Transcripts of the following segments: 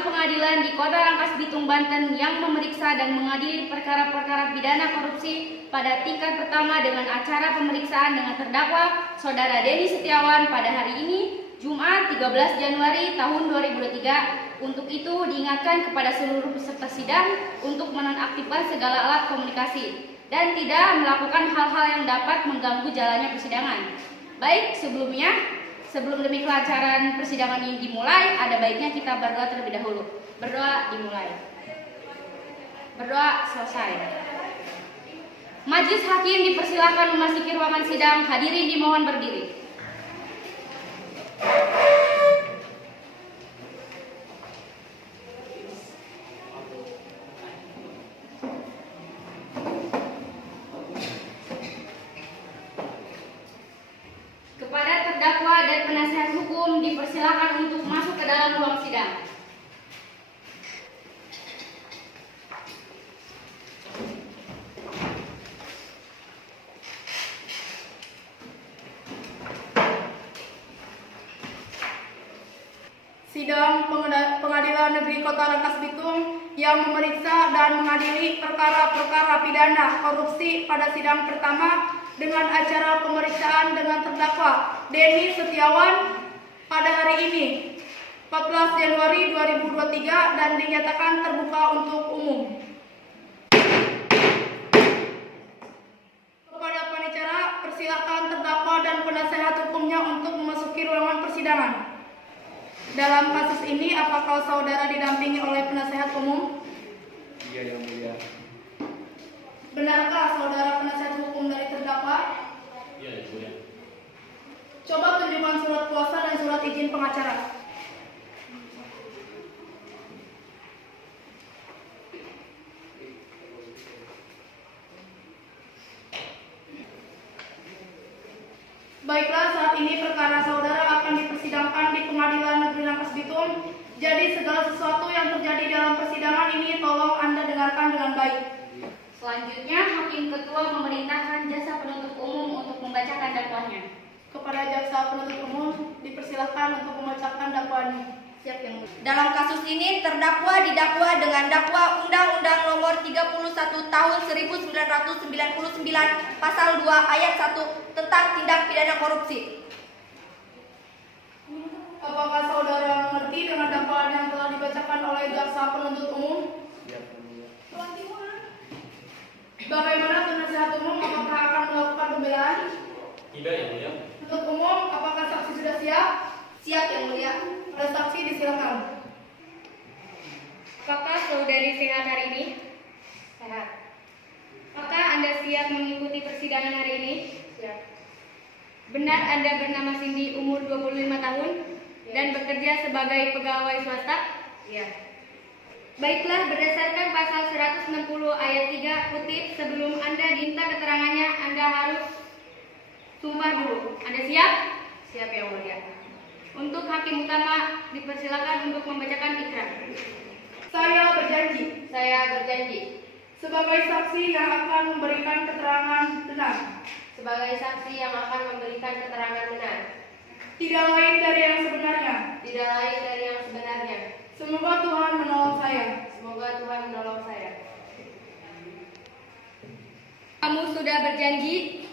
Sidang pengadilan di Kota Rangkas Bitung, Banten yang memeriksa dan mengadili perkara-perkara pidana korupsi pada tingkat pertama dengan acara pemeriksaan dengan terdakwa Saudara Denny Setiawan pada hari ini, Jumat 13 Januari tahun 2023. Untuk itu diingatkan kepada seluruh peserta sidang untuk menonaktifkan segala alat komunikasi dan tidak melakukan hal-hal yang dapat mengganggu jalannya persidangan. Baik, sebelum demi kelancaran persidangan ini dimulai, ada baiknya kita berdoa terlebih dahulu. Berdoa dimulai. Berdoa selesai. Majelis hakim dipersilakan memasuki ruangan sidang. Hadirin dimohon berdiri. Kepada terdakwa dan penasihat hukum dipersilakan untuk masuk ke dalam ruang sidang. Sidang Pengadilan Negeri Kota Rangkas Bitung yang memeriksa dan mengadili perkara-perkara pidana korupsi pada sidang pertama dengan acara pemeriksaan dengan terdakwa Denny Setiawan pada hari ini 14 Januari 2023 dan dinyatakan terbuka untuk umum. Kepada panicara, persilakan terdakwa dan penasehat hukumnya untuk memasuki ruangan persidangan. Dalam kasus ini, apakah saudara didampingi oleh penasehat umum? Iya, Yang Mulia. Benarkah saudara penasehat hukum dari terdakwa? Iya, Yang Mulia. Coba tunjukkan surat kuasa dan surat izin pengacara. Baiklah, saat ini perkara saudara akan dipersidangkan di Pengadilan Negeri Rangkas Bitung. Jadi segala sesuatu yang terjadi dalam persidangan ini tolong Anda dengarkan dengan baik. Selanjutnya, Hakim Ketua memerintahkan jaksa penuntut umum untuk membacakan dakwahnya. Kepada jaksa penuntut umum dipersilakan untuk membacakan dakwaannya. Siap, Yang Mulia. Dalam kasus ini terdakwa didakwa dengan dakwa Undang-Undang Nomor 31 Tahun 1999 Pasal 2 Ayat 1 tentang tindak pidana korupsi. Apakah saudara mengerti dengan dakwaan yang telah dibacakan oleh jaksa penuntut umum? Siap, Yang Mulia. Bagaimana penasihat umum, apakah akan melakukan pembelaan? Tidak, Yang Mulia. Penuntut umum, apakah saksi sudah siap? Siap, Yang Mulia. Para saksi disilakan. Apakah saudari sehat hari ini? Sehat. Apakah Anda siap mengikuti persidangan hari ini? Siap. Benar Anda bernama Cindy, umur 25 tahun, dan bekerja sebagai pegawai swasta? Iya. Baiklah, berdasarkan pasal 160 ayat 3 kutip, sebelum Anda diminta keterangannya, Anda harus sumpah dulu. Anda siap? Siap, Yang Mulia. Untuk hakim utama, dipersilakan untuk membacakan ikrar. Saya berjanji Saya berjanji sebagai saksi yang akan memberikan keterangan benar, sebagai saksi yang akan memberikan keterangan benar, tidak lain dari yang sebenarnya. tidak lain dari yang sebenarnya. Semoga Tuhan menolong saya. Semoga Tuhan menolong saya. Kamu sudah berjanji,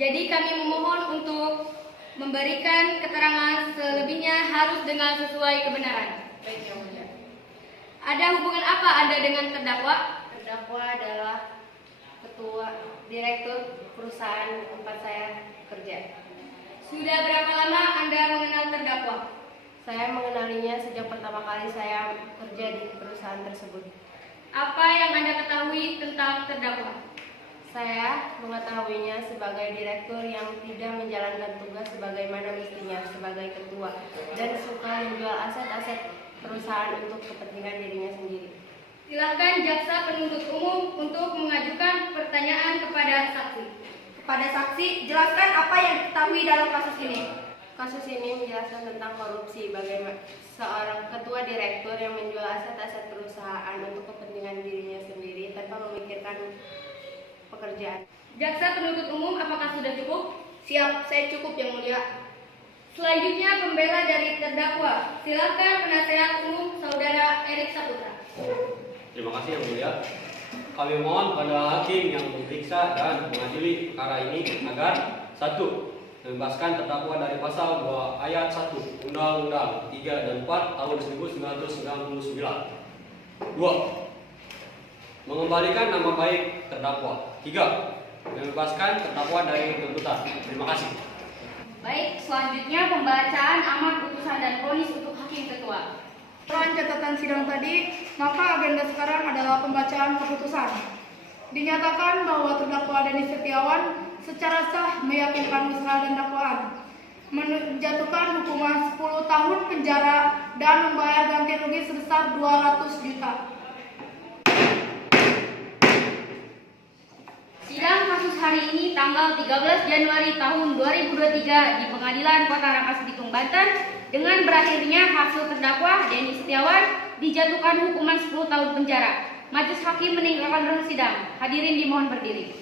jadi kami memohon untuk memberikan keterangan selebihnya harus dengan sesuai kebenaran. Baik, Yang Mulia. Ada hubungan apa Anda dengan terdakwa? Terdakwa adalah ketua direktur perusahaan tempat saya kerja. Sudah berapa lama Anda mengenal terdakwa? Saya mengenalinya sejak pertama kali saya kerja di perusahaan tersebut. Apa yang Anda ketahui tentang terdakwa? Saya mengetahuinya sebagai direktur yang tidak menjalankan tugas sebagaimana mestinya sebagai ketua dan suka menjual aset-aset perusahaan untuk kepentingan dirinya sendiri. Silakan jaksa penuntut umum untuk mengajukan pertanyaan kepada saksi. Kepada saksi, jelaskan apa yang diketahui dalam kasus ini. Kasus ini menjelaskan tentang korupsi, bagaimana seorang ketua direktur yang menjual aset-aset perusahaan untuk kepentingan dirinya sendiri tanpa memikirkan pekerjaan. Jaksa penuntut umum, apakah sudah cukup? Siap, saya cukup, Yang Mulia. Selanjutnya pembela dari terdakwa. Silakan penasehat umum Erik Saputra. Terima kasih yang mulia. Kami mohon pada hakim yang memeriksa dan mengadili perkara ini agar 1. Membebaskan terdakwa dari pasal 2 ayat 1 Undang-Undang 3 dan 4 tahun 1999. 2. Mengembalikan nama baik terdakwa. 3. Membebaskan terdakwa dari tuntutan. Terima kasih. Baik, selanjutnya pembacaan amar putusan dan vonis untuk hakim ketua. Setelah catatan sidang tadi, maka agenda sekarang adalah pembacaan keputusan. Dinyatakan bahwa terdakwa Denny Setiawan secara sah meyakinkan usaha dan dakwaan, menjatuhkan hukuman 10 tahun penjara dan membayar ganti rugi sebesar 200 juta. Sidang kasus hari ini tanggal 13 Januari tahun 2023 di Pengadilan Kota Rangkas Bitung, Banten dengan berakhirnya hasil terdakwa Denny Setiawan dijatuhkan hukuman 10 tahun penjara. Majelis hakim meninggalkan ruang sidang. Hadirin dimohon berdiri.